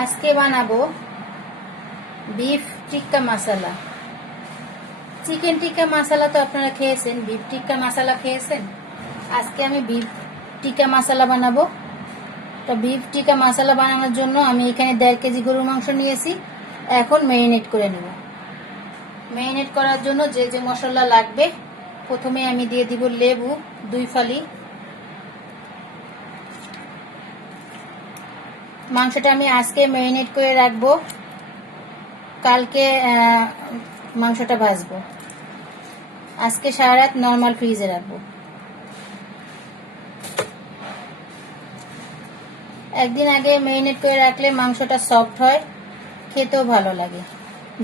আজকে বানাবো বিফ টিক্কা মশলা। চিকেন টিক্কা মশলা তো আপনারা খেয়েছেন, বিফ টিক্কা মশলা খেয়েছেন। আজকে আমি বিফ টিক্কা মশলা বানাবো। তো বিফ টিক্কা মশলা বানানোর জন্য আমি এখানে 1.5 কেজি গরুর মাংস নিয়েছি। এখন ম্যারিনেট করে নেব। ম্যারিনেট করার জন্য যে যে মশলা লাগবে, প্রথমে আমি দিয়ে দিব লেবু 2 ফালি। মাংসটা আমি আজকে ম্যারিনেট করে রাখবো, কালকে মাংসটা ভাজবো। আজকে সারা রাত নর্মাল ফ্রিজে রাখবো। একদিন আগে ম্যারিনেট করে রাখলে মাংসটা সফট হয়, খেতেও ভালো লাগে।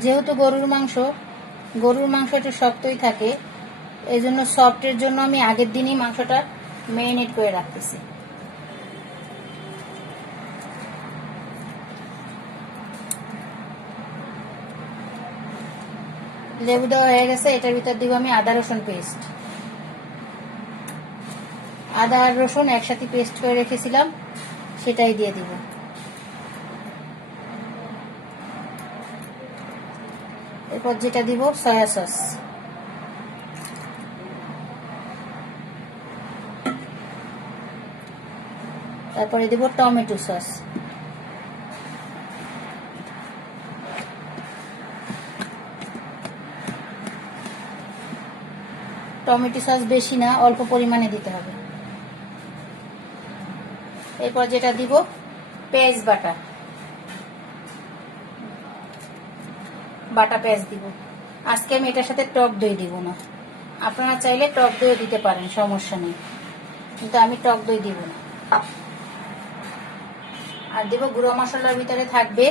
যেহেতু গরুর মাংস একটু শক্তই থাকে, এই জন্য সফটের জন্য আমি আগের দিনই মাংসটা ম্যারিনেট করে রাখতেছি। লেবু দেওয়া হয়ে গেছে, এটার ভিতর দিব আমি আদা রসুন পেস্ট। আদা আর রসুন একসাথে পেস্ট করে রেখেছিলাম, সেটাই দিয়ে দিব। এরপর যেটা দিব সয়া সস, তারপরে দিব টমেটো সস, টমেটো সস বেশি না, অল্প পরিমাণে দিতে হবে। এরপর যেটা দিব পেঁয়াজ বাটা পেঁয়াজ দিব। আজকে আমি এটার সাথে টক দই দিব না, আপনারা চাইলে টক দই দিতে পারেন, সমস্যা নেই, কিন্তু আমি টক দই দিব না। আর দিব গুঁড়ো মশলার ভিতরে থাকবে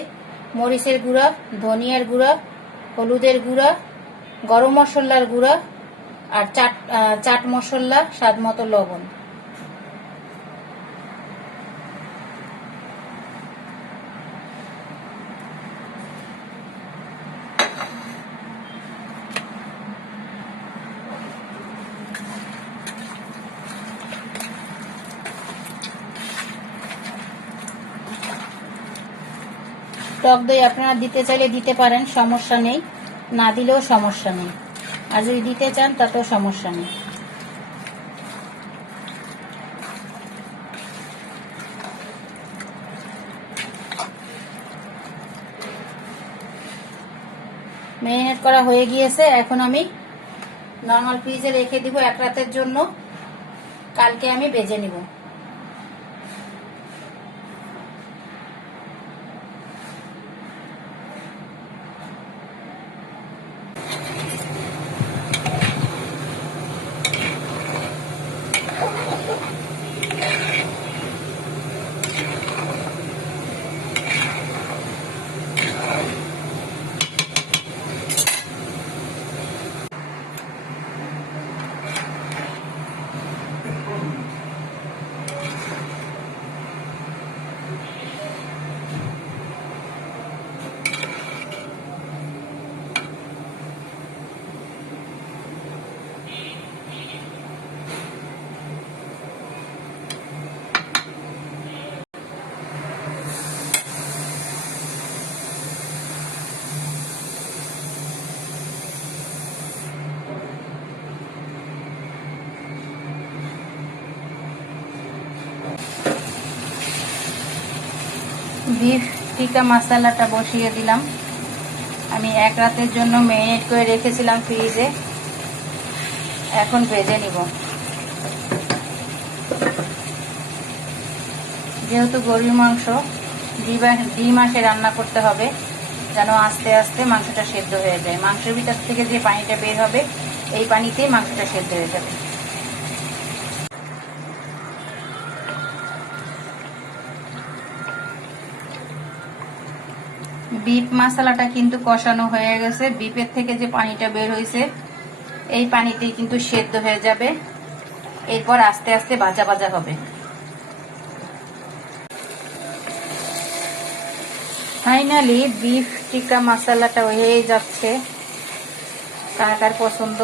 মরিচের গুঁড়া, ধনিয়ার গুঁড়া, হলুদের গুঁড়া, গরম মশলার গুঁড়া আর চাট মশলা, স্বাদ মতো লবণ। টক দই আপনারা দিতে চাইলে দিতে পারেন, সমস্যা নেই, না দিলেও সমস্যা নেই। আর যদি দিতে চান তাতেও সমস্যা নেই। ম্যারিনেট করা হয়ে গিয়েছে, এখন আমি নর্মাল ফ্রিজে রেখে দিব 1 রাতের জন্য। কালকে আমি ভেজে নিব। বিফ টিক্কা মশলাটা বসিয়ে দিলাম। আমি 1 রাতের জন্য ম্যারিনেট করে রেখেছিলাম ফ্রিজে, এখন ভেজে নিব। যেহেতু গরুর মাংস 2 মাসে রান্না করতে হবে, যেন আস্তে আস্তে মাংসটা সেদ্ধ হয়ে যায়। মাংসের ভিতর থেকে যে পানিটা বের হবে, এই পানিতেই মাংসটা সেদ্ধ হয়ে যাবে। বিফ মশলাটা কিন্তু কষানো হয়ে গেছে। বিফের থেকে যে পানিটা বের হয়েছে, এই পানিতেই কিন্তু সেদ্ধ হয়ে যাবে। এরপর আস্তে আস্তে ভাজা ভাজা হবে। ফাইনালি বিফ টিক্কা মশলাটা হয়ে যাচ্ছে। কার কার পছন্দ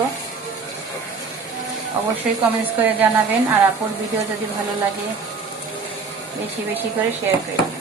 অবশ্যই কমেন্টস করে জানাবেন। আর আপুর ভিডিও যদি ভালো লাগে বেশি বেশি করে শেয়ার করবেন।